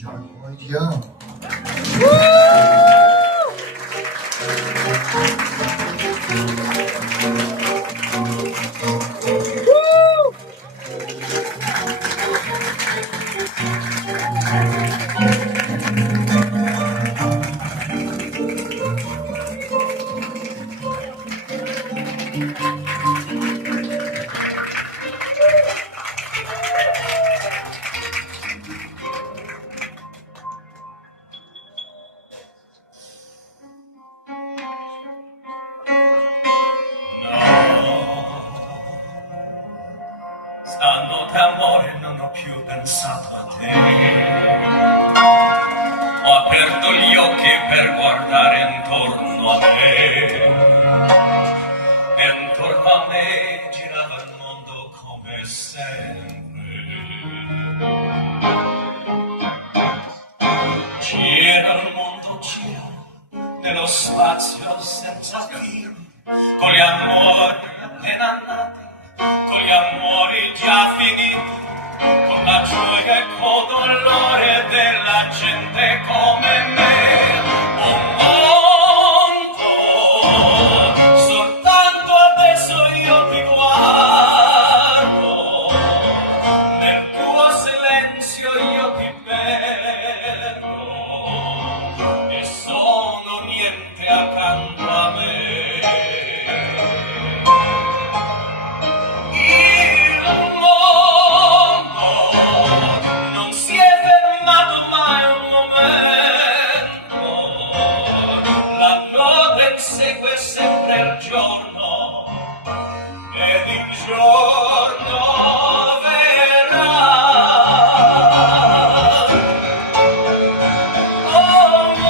Young boy, young. Stanotte amore non ho più pensato a te. Ho aperto gli occhi per guardare intorno a me. E intorno a me girava il mondo come sempre. Gira il mondo, gira nello spazio senza fine, con gli amori appena nati, con gli amori già finiti, con la gioia e col dolore della gente come me. Un mondo, soltanto adesso io ti guardo, nel tuo silenzio io ti perdo, e sono niente accanto a me. Segue sempre il giorno ed il giorno verrà. Oh mondo,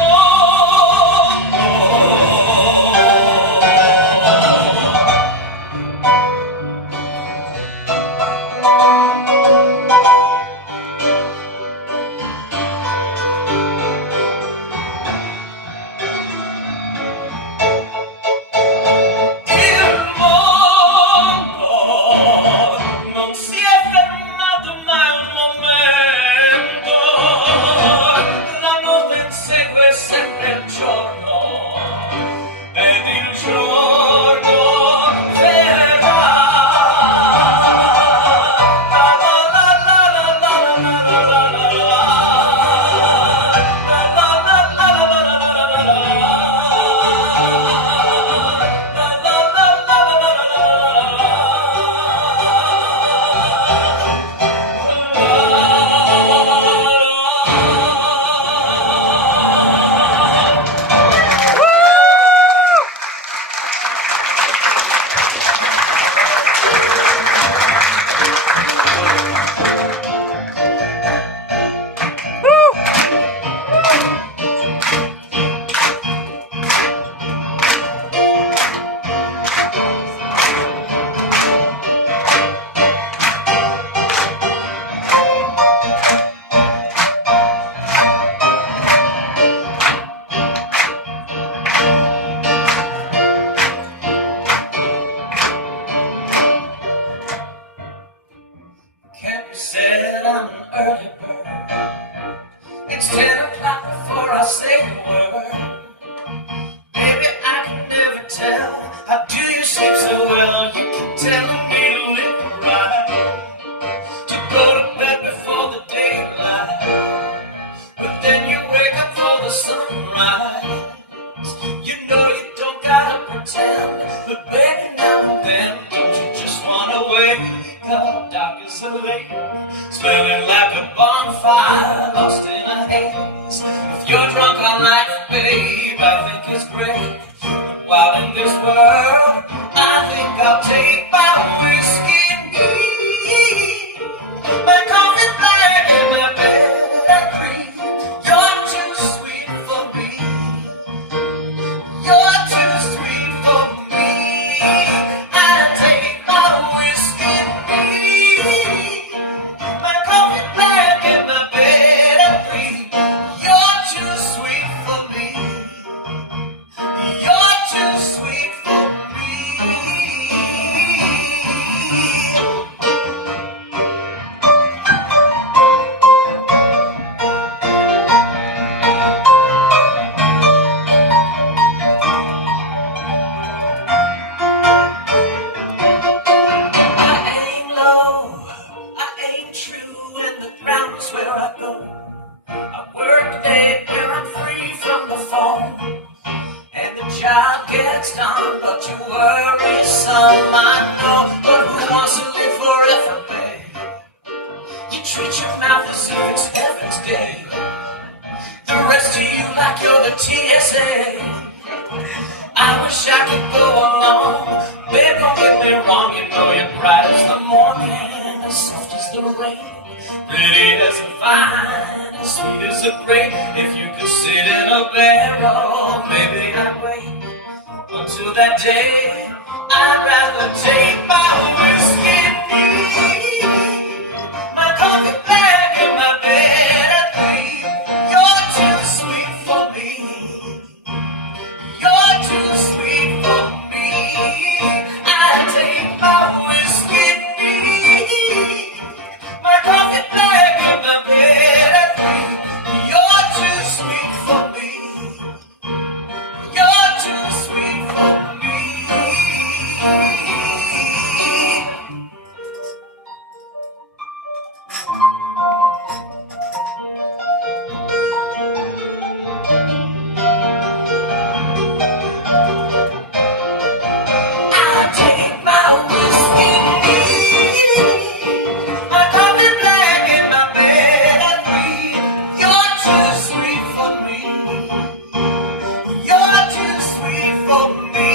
sempre il giorno ed il giorno verrà. La la la la la la la la la la. La la la la la la la la la. La la la la la said I'm an early bird. It's 10 o'clock before I say a word. Baby, I can never tell. How do you sleep so well? You can tell me to live right, to go to bed before the daylight, but then you wake up for the sunrise. You know you don't gotta pretend, but baby, now and then, don't you just wanna wake up dark as a lake, smelling like a bonfire, lost in a haze. If you're drunk on life, babe, I think it's great. But while in this world, I think I'll take my whiskey and weed, my coffee black and my bed and cream. You're too sweet for me. You're too sweet for me. I take my whiskey and weed, my coffee black and my bed. I go. I work late when I'm free from the phone, and the job gets done, but you worry some, I know. But who wants to live forever, babe? You treat your mouth as if it's heaven's gate. The rest of you like you're the TSA. I wish I could go along. Babe, don't get me wrong, you know you're bright as the morning, as soft as the rain, pretty as the vine, as sweet as the grape. If you could sit in a barrel, maybe I'd wait until that day. I'd rather take my whiskey neat, my coffee bag in my bed at 3. You're too sweet for me. You're too sweet for me. I take my whiskey neat, my coffee bag in my bed at 3. You're too sweet for me. You're too sweet for me. I take my whiskey neat, my coffee black in my bed at 3. You're too sweet for me. You're too sweet for me.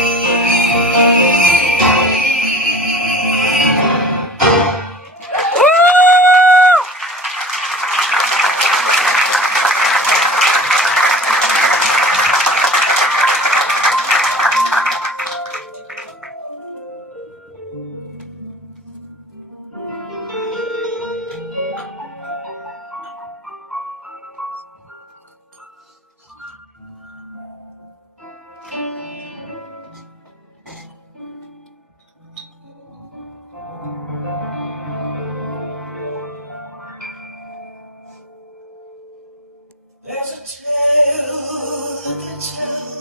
There's a tale that they tell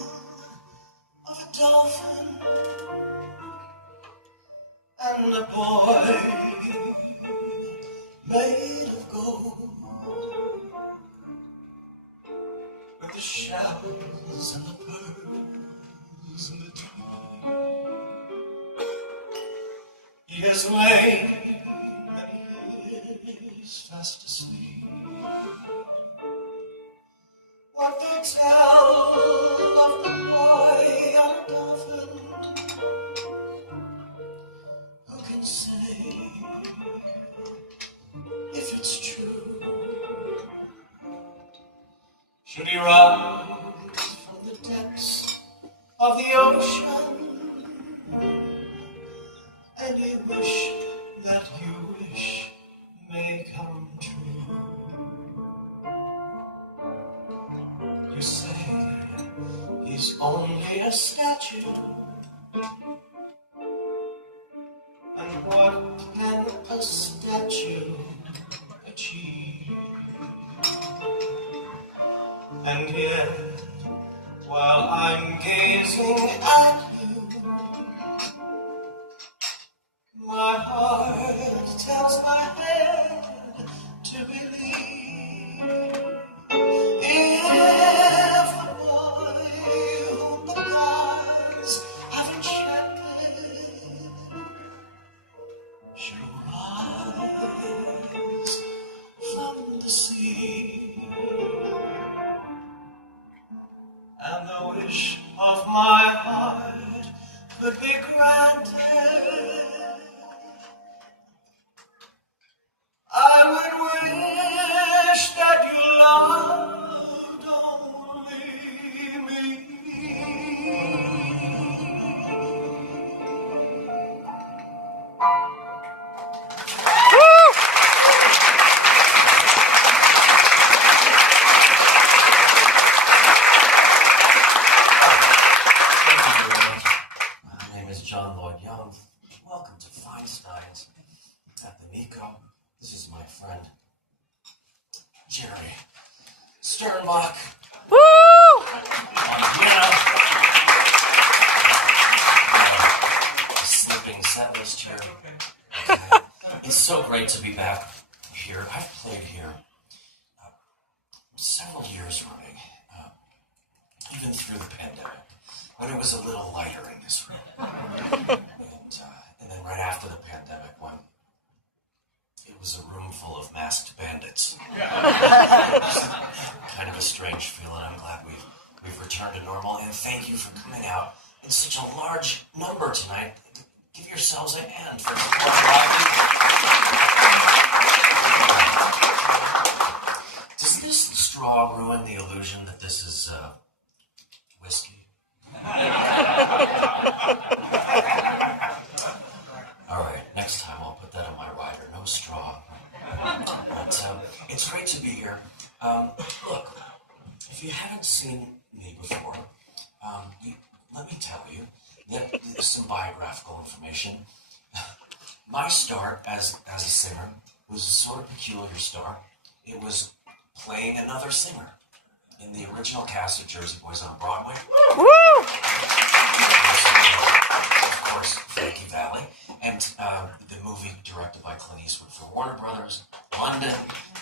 of a dolphin and a boy made of gold, with the shells and the pearls and the dew. He has lain many years fast asleep. What they tell of the boy on a dolphin, who can say if it's true? Should he rise from the depths of the ocean, any wish that you wish may come true? You say he's only a statue, and what can a statue achieve? And yet, while I'm gazing at you, my heart tells my head to believe. If the boy whom the gods have enchanted shall rise from the sea, and the wish of my heart could be granted, I would wish that you loved only me. My name is John Lloyd Young. Welcome to Feinstein's at the Nico. This is my friend Jerry Sternbach. Woo! On piano. Sleeping set list here. It's so great to be back here. I've played here through the pandemic, when it was a little lighter in this room. And then right after the pandemic, when it was a room full of masked bandits. Kind of a strange feeling. I'm glad we've returned to normal, and thank you for coming out in such a large number tonight. Give yourselves a hand for Does this straw ruin the illusion that this is whiskey? All right, next time I'll put that on my rider. No straw. But it's great to be here. Look, if you haven't seen me before, let me tell you that there's some biographical information. My start as a singer was a sort of peculiar start. It was playing another singer in the original cast of Jersey Boys on Broadway. Woo! Of course, Frankie Valli, and the movie directed by Clint Eastwood for Warner Brothers, London,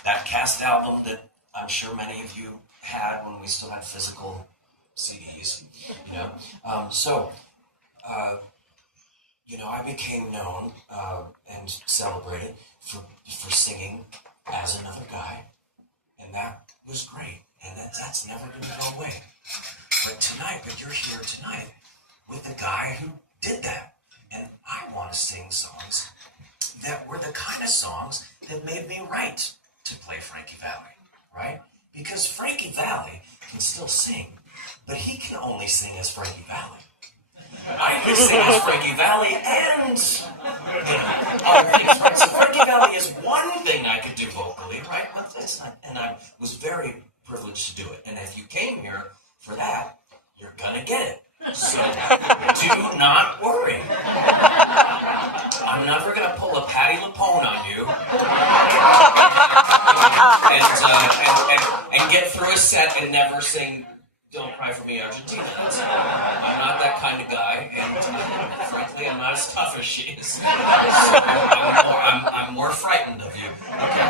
that cast album that I'm sure many of you had when we still had physical CDs, you know. I became known and celebrated for singing as another guy, and that was great, and that's never going to go away. But you're here tonight with the guy who did that, and I want to sing songs that were the kind of songs that made me right to play Frankie Valli, right? Because Frankie Valli can still sing, but he can only sing as Frankie Valli. I can sing as Frankie Valli and other things, right? So Frankie Valli is one thing I could do vocally, right? But that's not, and I was very privileged to do it. And if you came here for that, you're gonna get it. So do not worry. I'm never gonna pull a Patti LuPone on you and get through a set and never sing "Don't Cry for Me, Argentina." I'm not that kind of guy, and frankly, I'm not as tough as she is. So I'm more frightened of you. Okay.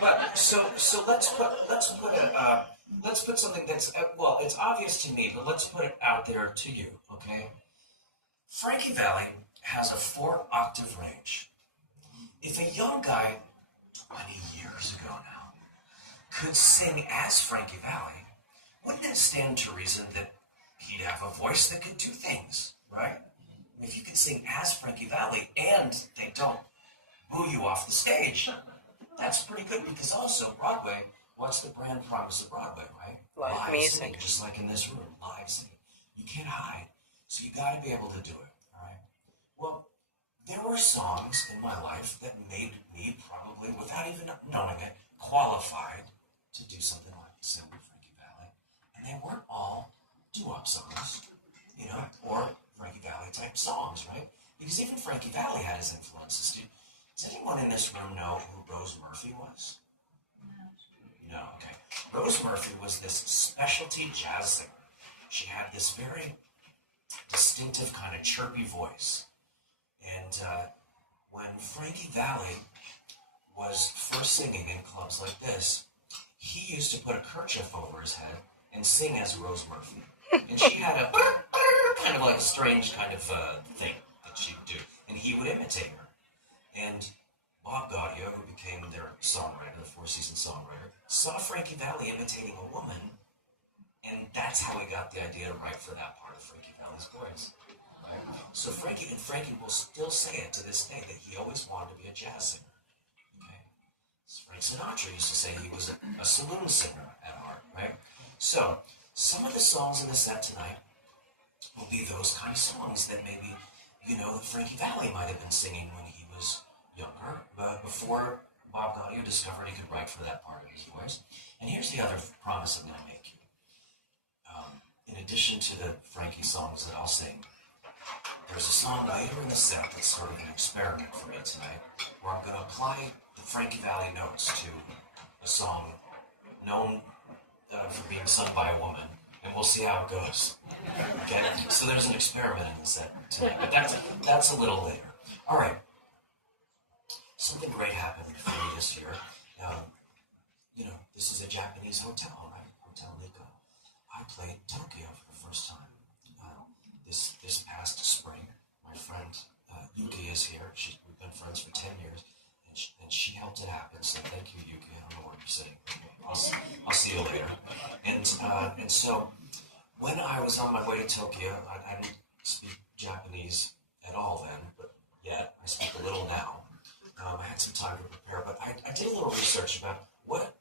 But so let's put something that's it's obvious to me, but let's put it out there to you. Okay. Frankie Valli has a 4-octave range. If a young guy 20 years ago now could sing as Frankie Valli, wouldn't it stand to reason that he'd have a voice that could do things, right? If you could sing as Frankie Valli and they don't boo you off the stage, that's pretty good, because also Broadway, what's the brand promise of Broadway, right? Live music. Singing, just like in this room, live singing. You can't hide, so you got to be able to do it, all right? Well, there were songs in my life that made me, probably without even knowing it, qualified to do something like sing with Frankie Valli. And they weren't all doo-wop songs, or Frankie Valli type songs, right? Because even Frankie Valli had his influences. Does anyone in this room know who Rose Murphy was? No, okay. Rose Murphy was this specialty jazz singer. She had this very distinctive kind of chirpy voice. And when Frankie Valli was first singing in clubs like this, he used to put a kerchief over his head and sing as Rose Murphy. And she had a kind of like a strange kind of thing that she'd do. And he would imitate her. And Bob Gaudio, who became their songwriter, the Four Seasons songwriter, saw Frankie Valli imitating a woman, and that's how he got the idea to write for that part of Frankie Valli's voice. Right? So Frankie will still say it to this day that he always wanted to be a jazz singer. Okay? Frank Sinatra used to say he was a saloon singer at heart, right? So some of the songs in the set tonight will be those kind of songs that maybe, that Frankie Valli might have been singing when he was younger, but before Bob Gaudio discovered he could write for that part of his voice. And here's the other promise I'm going to make you. In addition to the Frankie songs that I'll sing, there's a song later in the set that's sort of an experiment for me tonight, where I'm going to apply the Frankie Valli notes to a song known for being sung by a woman, and we'll see how it goes. Okay? So there's an experiment in the set tonight, but that's a little later. All right. Something great happened for me this year. This is a Japanese hotel, right? Hotel Nikko. I played Tokyo for the first time this past spring. My friend Yuki is here. We've been friends for 10 years, and she helped it happen. So thank you, Yuki. I don't know what you're saying. I'll see you later. And so when I was on my way to Tokyo, I didn't speak Japanese at all then, but yet I speak a little now. I had some time to prepare, but I did a little research about what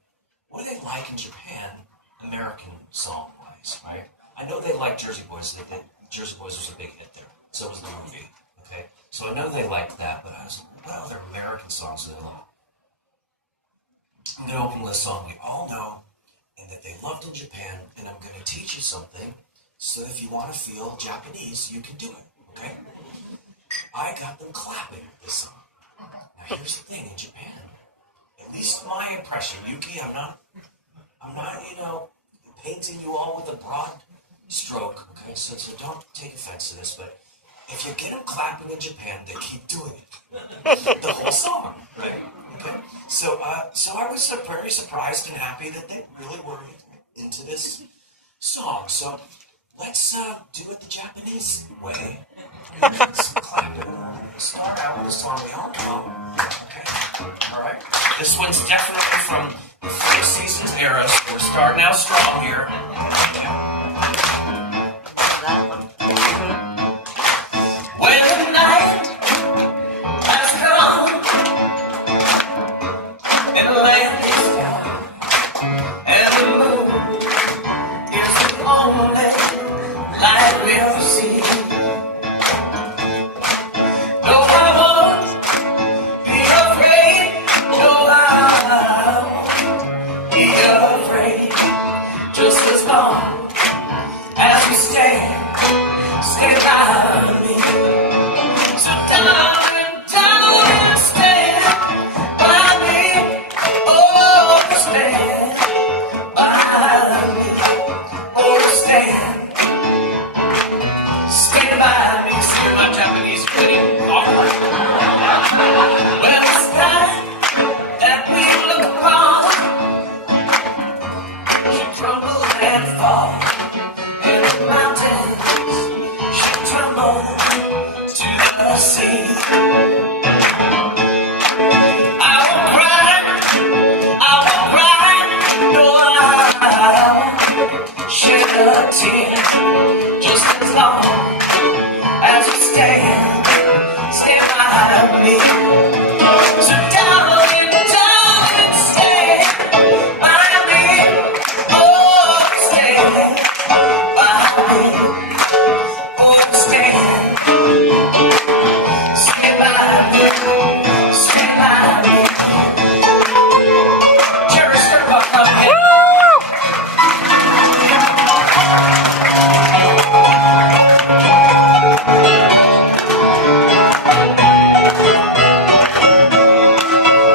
do they like in Japan, American song-wise, right? I know they like Jersey Boys. Jersey Boys was a big hit there. So was the movie, okay? So I know they like that, but I was like, what other American songs do they love? I'm going to open with a song we all know and that they loved in Japan, and I'm going to teach you something so if you want to feel Japanese, you can do it, okay? I got them clapping this song. Now here's the thing, in Japan, at least my impression, Yuki, I'm not, painting you all with a broad stroke, okay? So don't take offense to this, but if you get them clapping in Japan, they keep doing it. The whole song, right? Okay? So I was very surprised and happy that they really were into this song. So let's do it the Japanese way. Let's clap it. Start out with a song we all know. Okay? All right? This one's definitely from the Four Seasons era, so we're starting out strong here. When the night has come and the land is down and the moon is the only light we'll see. No, I won't be afraid. No, I won't be afraid. Just as long as we stand by me. So darling, stand by me. Oh, stand by me. Oh, stand by me. See my Japanese pretty hard. Well, the sky that we look upon should crumble and fall, and the mountains should tumble to the sea. I won't cry, no, I won't shed a tear, just as long as you stand by me. So darling, stand by me. Oh, stand by me. Oh, stand by me. Stand by me. Jerry, start up again.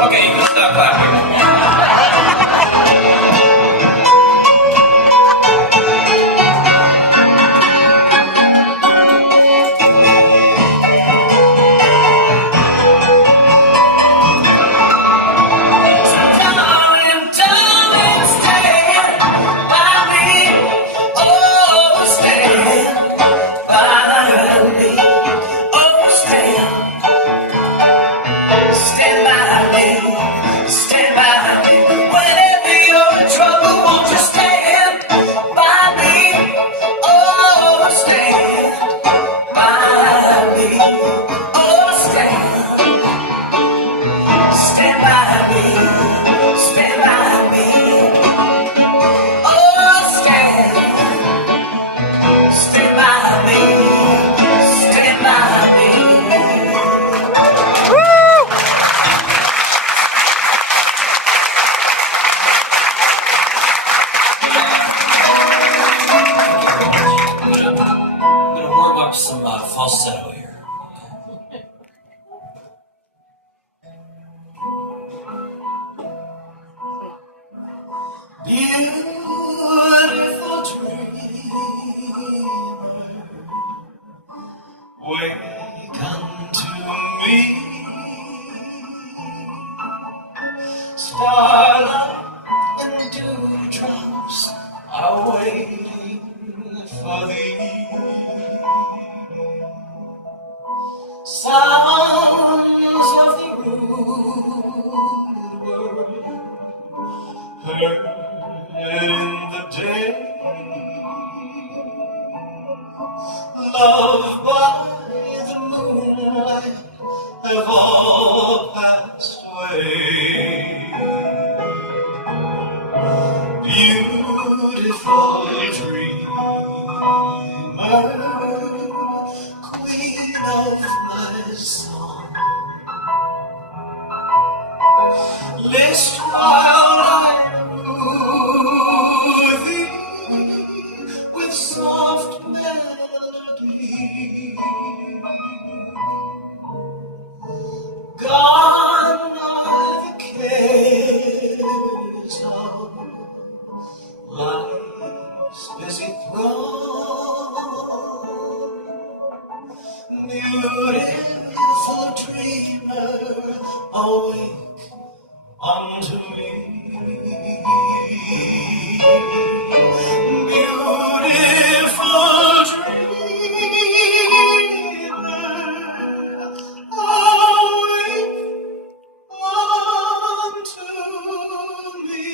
Okay, you can stop clapping. Some falsetto here. Beautiful dreamer, wake unto me. Starlight and dewdrops are waiting for thee. Sounds of the old world heard in the day, loved by the moonlight, have all passed away. Beautiful dreamer, queen of my song, list while I woo thee with soft melody. Gone are the cares of life's busy throng. Beautiful dreamer, awake unto me. Beautiful dreamer, awake unto me.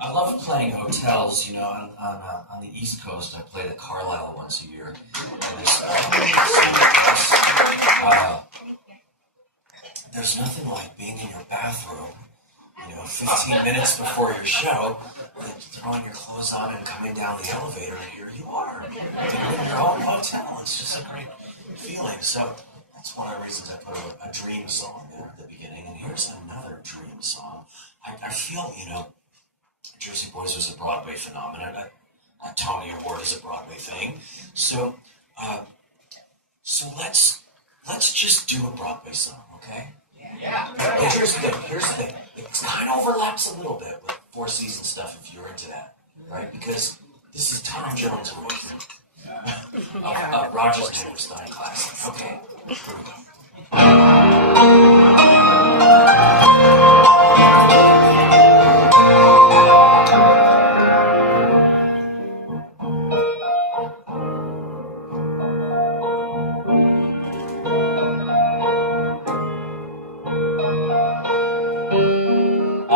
I love playing hotels, you know, on the East Coast. I play the Carlisle once a year. And there's nothing like being in your bathroom, you know, 15 minutes before your show, and throwing your clothes on and coming down the elevator, and here you are, in your own hotel. It's just a great feeling. So that's one of the reasons I put a dream song there at the beginning. And here's another dream song. I feel, you know, Jersey Boys was a Broadway phenomenon. A Tony Award is a Broadway thing. So, let's just do a Broadway song, okay? Yeah. Here's the thing. It kind of overlaps a little bit with Four Seasons stuff if you're into that, right? Because this is Tom Jones' version of Rogers and Hammerstein classic. Okay, here we go.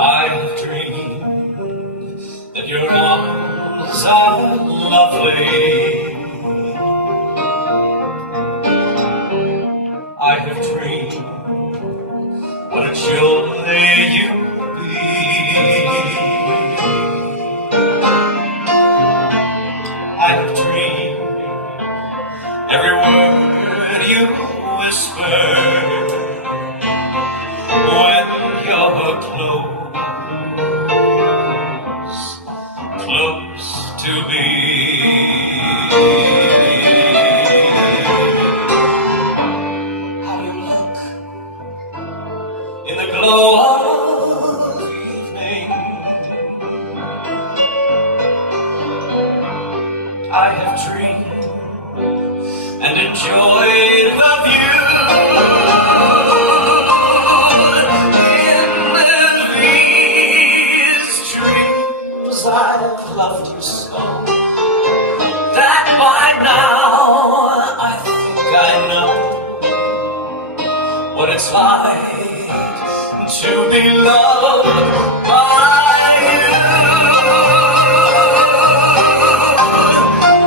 I've dreamed that your arms are lovely. I have dreamed what a joy you'll be. I have dreamed every word you whisper when you're close to me. How you look in the glow of evening. I have dreamed and enjoyed the view. I've loved you so that by now I think I know what it's like to be loved by you.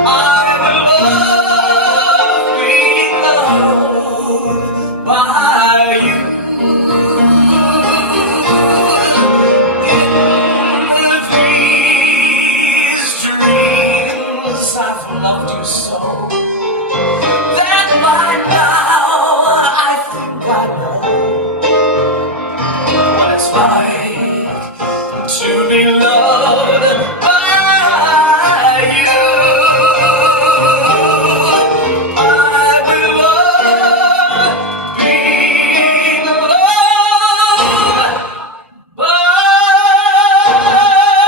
I love being loved by you. I've loved you so that by now I think I know what it's like to be loved by you. I will love being loved by you.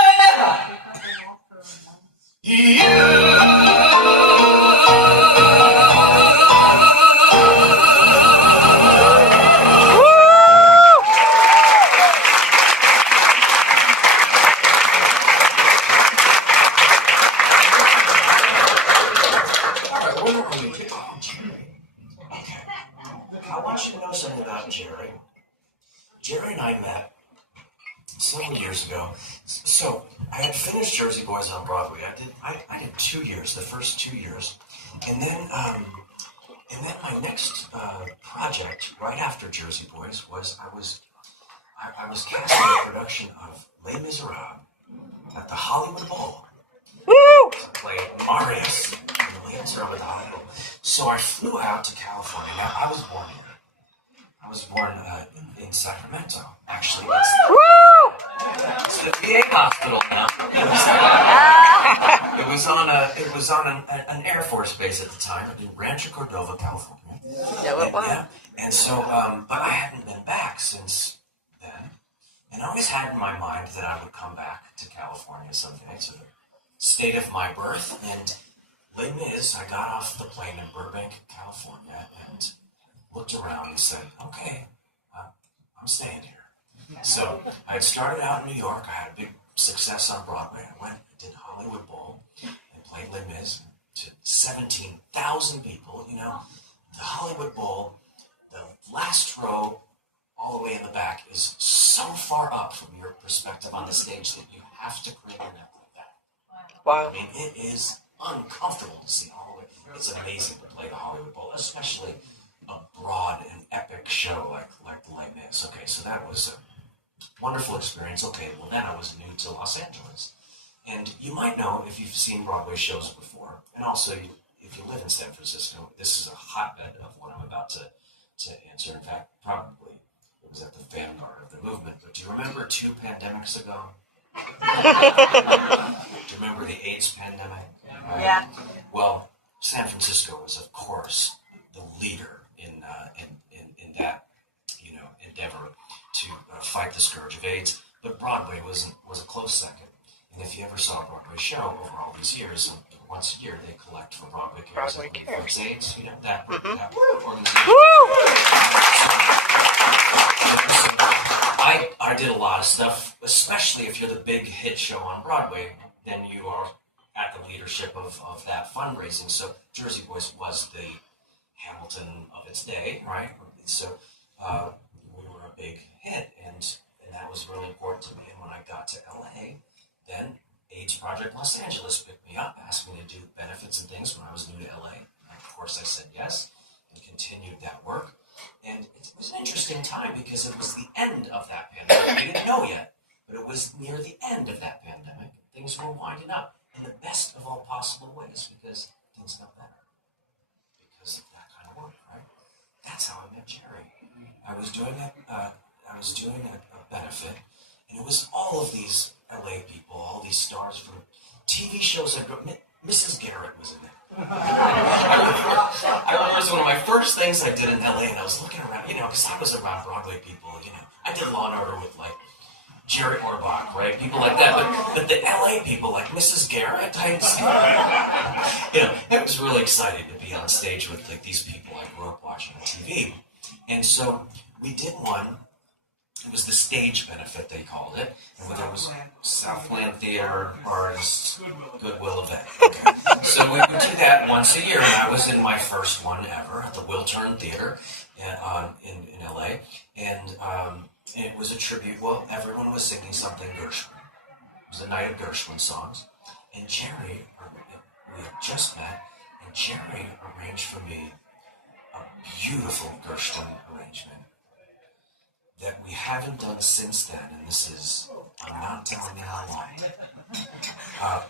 Jerry and I met several years ago. So I had finished Jersey Boys on Broadway. I did 2 years, the first 2 years, and then my next project right after Jersey Boys was I was cast in a production of Les Miserables at the Hollywood Bowl. To play Marius in the Les Miserables at the Hollywood Bowl. So I flew out to California. Now I was born here. I was born in Sacramento. Actually, it's the VA hospital now. It was on an Air Force base at the time in Rancho Cordova, California. And so, but I hadn't been back since then, and I always had in my mind that I would come back to California someday, to the state of my birth. And Les Mis, I got off the plane in Burbank, California, and looked around and said, okay, I'm staying here. So I had started out in New York. I had a big success on Broadway. I went, did Hollywood Bowl, and played Les Mis to 17,000 people. You know, the Hollywood Bowl, the last row all the way in the back is so far up from your perspective on the stage that you have to crane your neck like that. Wow. I mean, it is uncomfortable to see all the way. It's amazing to play the Hollywood Bowl, especially a broad and epic show like Les Mis. Okay, so that was a wonderful experience. Okay, well then I was new to Los Angeles. And you might know if you've seen Broadway shows before, and also if you live in San Francisco, this is a hotbed of what I'm about to answer. In fact, probably it was at the vanguard of the movement. But do you remember 2 pandemics ago? Do you remember the AIDS pandemic? Yeah. Well, San Francisco was, of course, the leader in that, you know, endeavor to fight the scourge of AIDS. But Broadway was a close second. And if you ever saw a Broadway show over all these years, once a year they collect for Broadway Cares. Broadway Cares. AIDS, you know, that Mm-hmm. organization. I did a lot of stuff, especially if you're the big hit show on Broadway, then you are at the leadership of that fundraising. So Jersey Boys was the Hamilton of its day, right? So we were a big hit, and that was really important to me. And when I got to LA, then AIDS Project Los Angeles picked me up, asked me to do benefits and things when I was new to LA. And of course I said yes, and continued that work. And it was an interesting time because it was the end of that pandemic. We didn't know yet, but it was near the end of that pandemic. Things were winding up in the best of all possible ways because things got better. Because of that kind of work, right? That's how I met Jerry. I was doing a benefit, and it was all of these LA people, all these stars from TV shows. Mrs. Garrett was in it. I remember it was one of my first things I did in LA, and I was looking around, you know, because I was around Broadway people, you know. I did Law and Order with, like, Jerry Orbach, right? People like that. But the LA people, like Mrs. Garrett, you know, I was really excited to be on stage with, like, these people I grew up watching on TV. And so we did one. It was the stage benefit, they called it. And there was Southland Theater Artists Goodwill event. Okay. So we would do that once a year, and I was in my first one ever at the Wiltern Theater in LA. And it was a tribute. Well, everyone was singing something Gershwin. It was a night of Gershwin songs. And Jerry, we had just met, and Jerry arranged for me a beautiful Gershwin arrangement that we haven't done since then, and this is, I'm not telling you how long.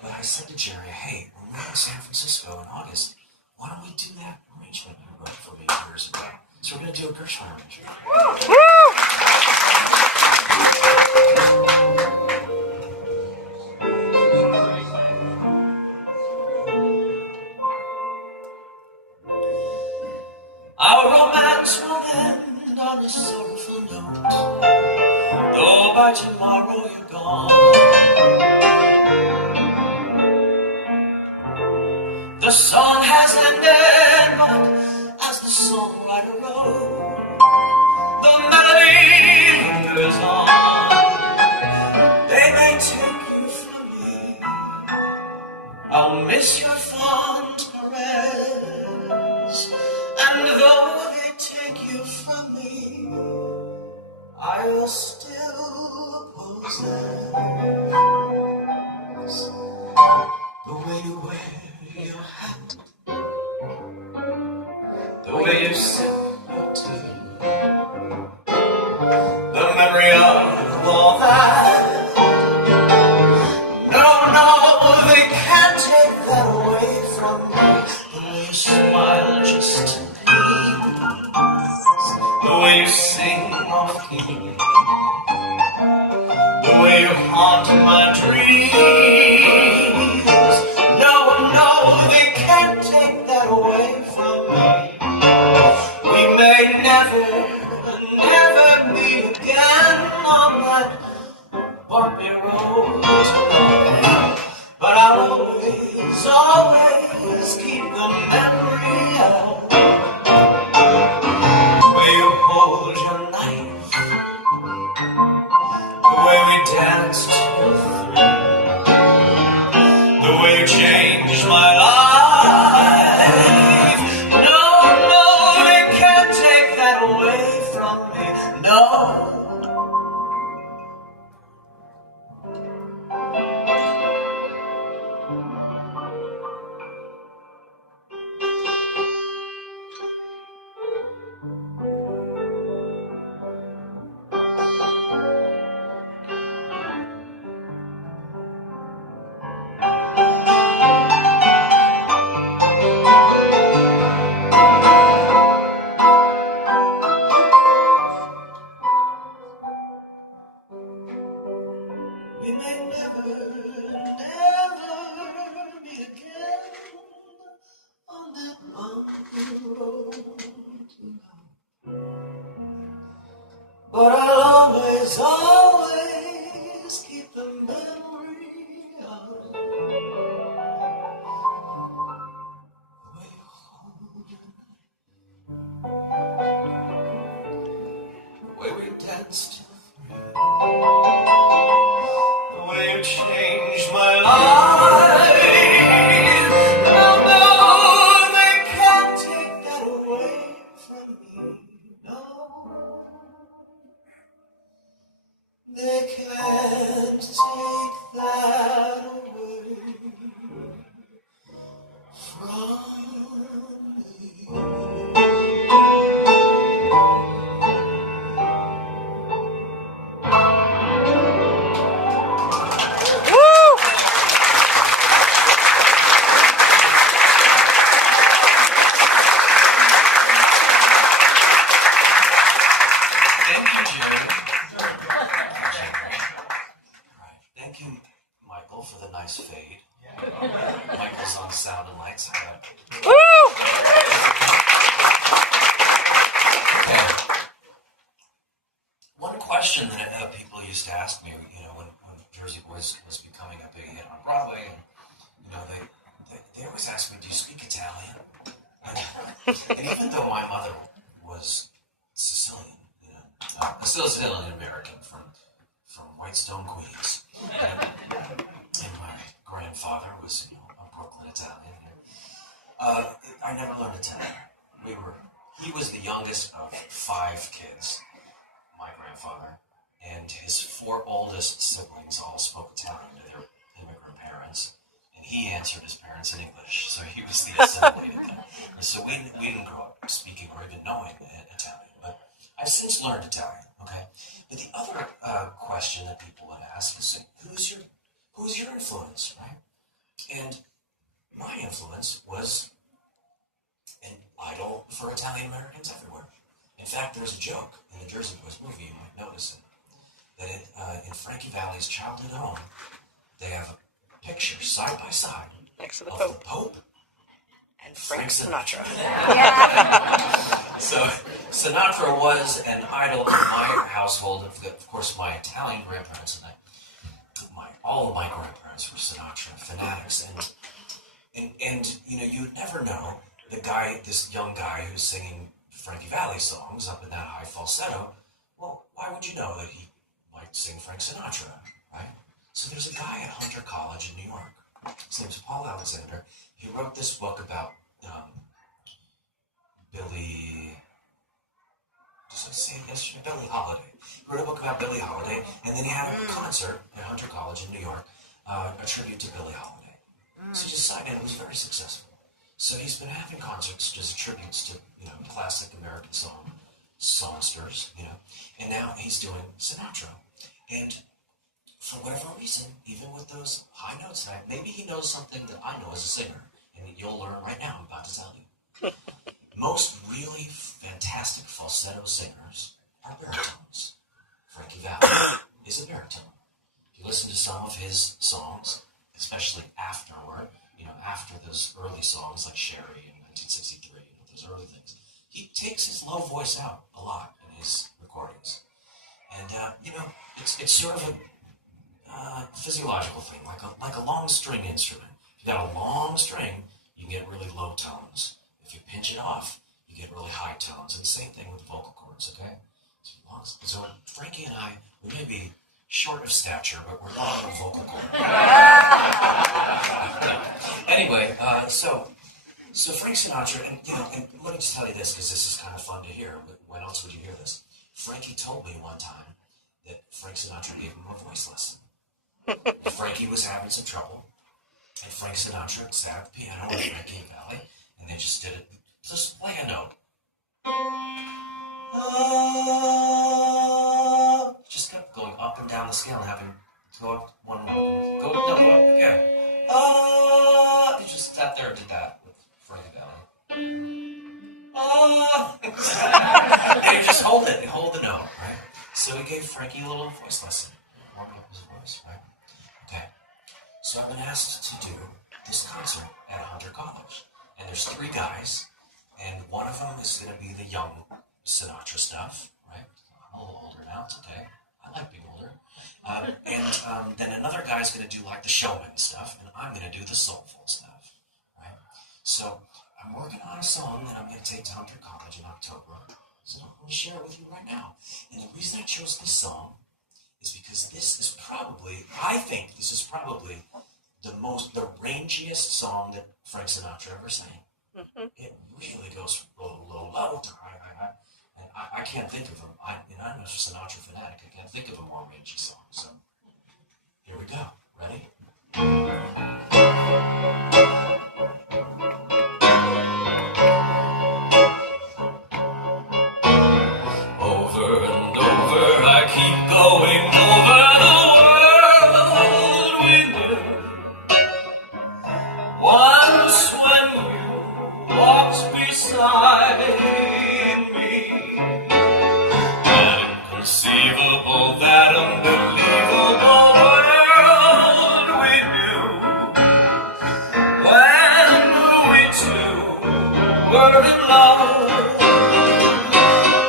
But I said to Jerry, hey, when we're in San Francisco in August, why don't we do that arrangement you wrote for me years ago? So we're going to do a Gershwin arrangement. Our romance will end on a sorrowful note, though by tomorrow you're gone. The song has ended, but as the songwriter wrote, the melody lingers on. They may take you from me, I'll miss your fond caress, and though they take you from me, I will still possess the way you wear your hat, the way you sip your tea, the memory of all that. No, no, they can't take that away from me. The way you smile just to me, the way you sing off key, the way you haunt my dreams. No, no, they can't take that away from me. We may never, never meet again on that bumpy road to life, but I'll always, always keep the memory of the way you hold your knife, the way we danced till 3, the way you changed my life. No, no, they can't take that away from me. No. We may never, never meet again on that bumpy road to life, but I'll always, always keep the memory of the way you hold your knife, the way we danced till 3, the way you changed my life. No, no, they can't take that away from me. No, they can't take that away from me. Thank you, Jerry. Right. Thank you, Michael, for the nice fade. Michael's on sound and lights. Okay. One question that people used to ask me, when Jersey Boys was becoming a big hit on Broadway, and they always ask me, "Do you speak Italian?" And even though my mother was Sicilian, a Sicilian American from Whitestone, Queens, and my grandfather was a Brooklyn Italian. I never learned Italian. He was the youngest of 5 kids, my grandfather, and his 4 oldest siblings all spoke Italian to their immigrant parents, and he answered his parents in English, so he was the assimilated guy. And so we didn't grow up speaking or even knowing Italian, but I've since learned Italian, okay? But the other question that people would ask is, who's your influence, right? And my influence was an idol for Italian Americans everywhere. In fact, there's a joke in the Jersey Boys movie, you might notice it, that in Frankie Valli's childhood home, they have a picture side by side next to the of Pope. the Pope And Frank Sinatra. So Sinatra was an idol in my household. Of course, my Italian grandparents and all of my grandparents were Sinatra fanatics, and you'd never know this young guy who's singing Frankie Valli songs up in that high falsetto. Well, why would you know that he might sing Frank Sinatra, right? So there's a guy at Hunter College in New York. His name's Paul Alexander. He wrote this book about Billy just like saying yesterday, Billie Holiday. He wrote a book about Billie Holiday, and then he had a concert at Hunter College in New York, a tribute to Billie Holiday. So he just decided it was very successful. So he's been having concerts just tributes to, classic American songsters, and now he's doing Sinatra. And for whatever reason, even with those high notes, maybe he knows something that I know as a singer, and you'll learn right now, I'm about to tell you. Most really fantastic falsetto singers are baritones. Frankie Valli is a baritone. If you listen to some of his songs, especially afterward, after those early songs like Sherry in 1963, those early things, he takes his low voice out a lot in his recordings. And, it's sort of a physiological thing, like a long string instrument. If you got a long string, you get really low tones. If you pinch it off, you get really high tones. And same thing with vocal cords, okay? So Frankie and I, we may be short of stature, but we're long of vocal cord. Anyway, so Frank Sinatra, and let me just tell you this, because this is kind of fun to hear. When else would you hear this? Frankie told me one time that Frank Sinatra gave him a voice lesson. Frankie was having some trouble, and Frank Sinatra sat at the piano with Frankie and Valli, and they just did it. Just play a note. Just kept going up and down the scale and having to go up one note. Go up again. They just sat there and did that with Frankie Valli. And you just hold the note, right? So he gave Frankie a little voice lesson, warming up his voice, right? Okay. So I've been asked to do this concert at Hunter College, and there's 3 guys, and one of them is going to be the young Sinatra stuff, right? I'm a little older now, it's okay. I like being older. And then another guy's going to do like the showman stuff, and I'm going to do the soulful stuff, right? So I'm working on a song that I'm going to take to Hunter College in October, so I'm going to share it with you right now. And the reason I chose this song is because I think this is probably the rangiest song that Frank Sinatra ever sang. Mm-hmm. It really goes from low to high. And I can't think of him. I'm a Sinatra fanatic. I can't think of a more rangy song. So here we go. Ready? Over and over I keep going over the world with you. Once when you walked beside me, that inconceivable, that unbelievable world we knew, when we two were in love,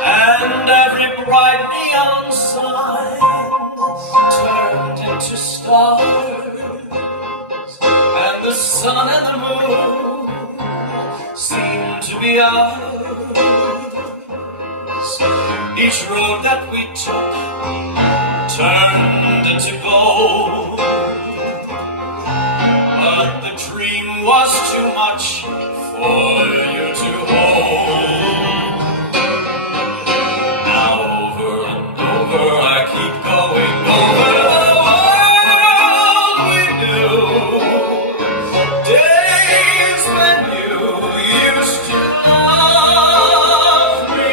and every bright neon sign turned into stars, and the sun and the moon seemed to be ours. Each road that we took turned into gold, but the dream was too much for you to hold. Now over and over I keep going over the world we knew, days when you used to love me.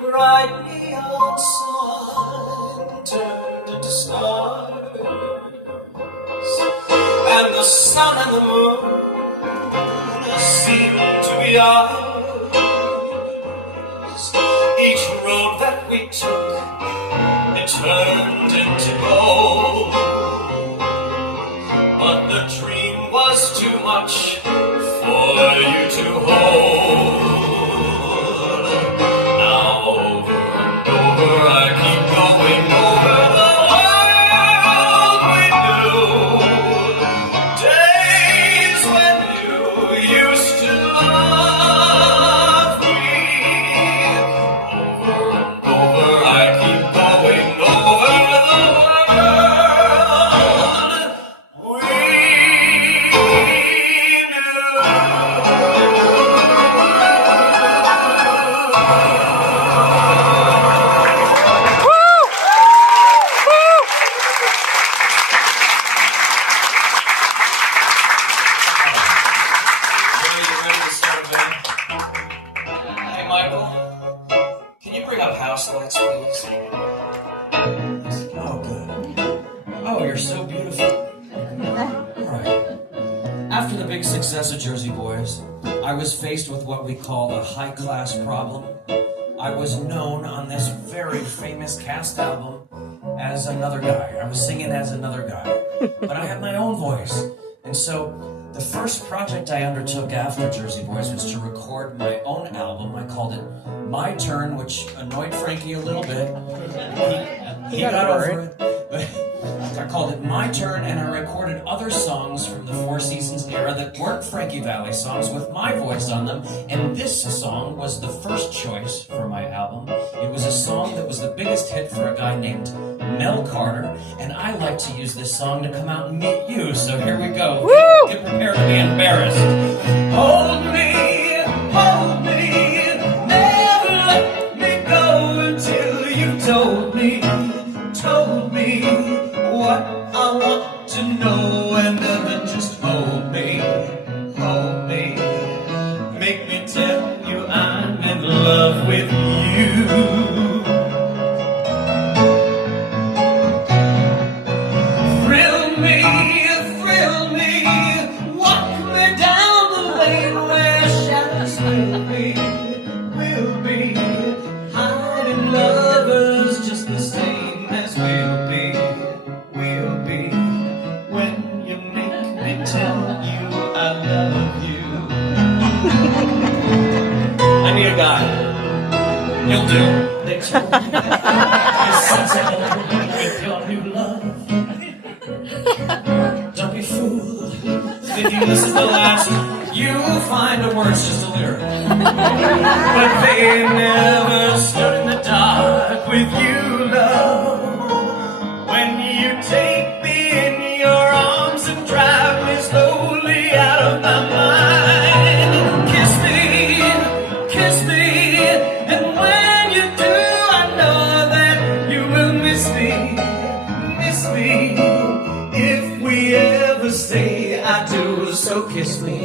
Bright neon sun turned into stars, and the sun and the moon seemed to be ours. Each road that we took, it turned into gold, but the dream was too much for you to hold. Over success of Jersey Boys, I was faced with what we call a high-class problem. I was known on this very famous cast album as another guy. I was singing as another guy, but I had my own voice. And so the first project I undertook after Jersey Boys was to record my own album. I called it My Turn, which annoyed Frankie a little bit. He got over it. I called it My Turn, and I recorded other songs from the Four Seasons era that weren't Frankie Valli songs with my voice on them, and this song was the first choice for my album. It was a song that was the biggest hit for a guy named Mel Carter, and I like to use this song to come out and meet you, so here we go. Get prepared to be embarrassed. Hold me, never let me go until you told me what I want to know, and then just hold me, make me tell you I'm in love with you. Thrill me, walk me down the lane where shadows will be hiding lovers just the same as we'll be. When you make me tell you I love you. I need a guy. You'll do. They told me you're sensible with your new love. Don't be fooled, thinking this is the last. You'll find the words just a lyric. But they never stood in the dark with you, love. When you take me in your arms and drive me slowly out of my mind, kiss me, and when you do, I know that you will miss me, if we ever say I do. So kiss me,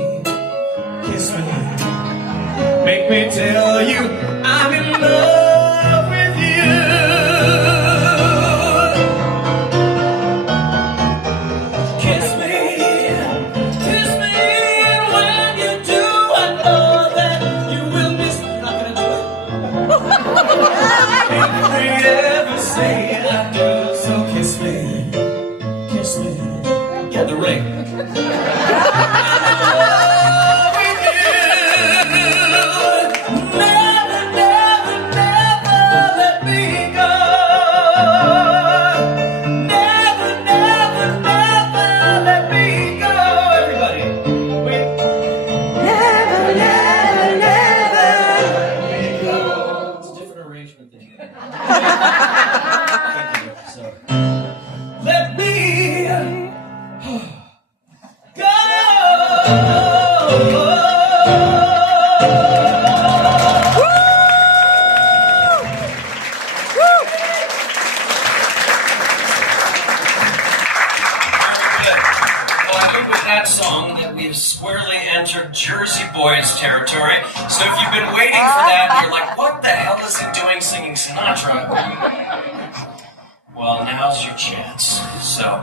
make me tell you I'm in love with you. Kiss me, and when you do, I know that you will miss me. You're not gonna do it? If we ever say I do, so kiss me. Get the ring. That song that we've squarely entered Jersey Boys territory. So if you've been waiting for that and you're like, what the hell is it doing singing Sinatra? Well, now's your chance. So,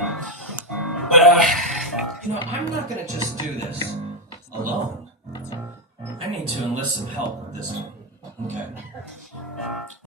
but I'm not gonna just do this alone. I need to enlist some help with this one. Okay.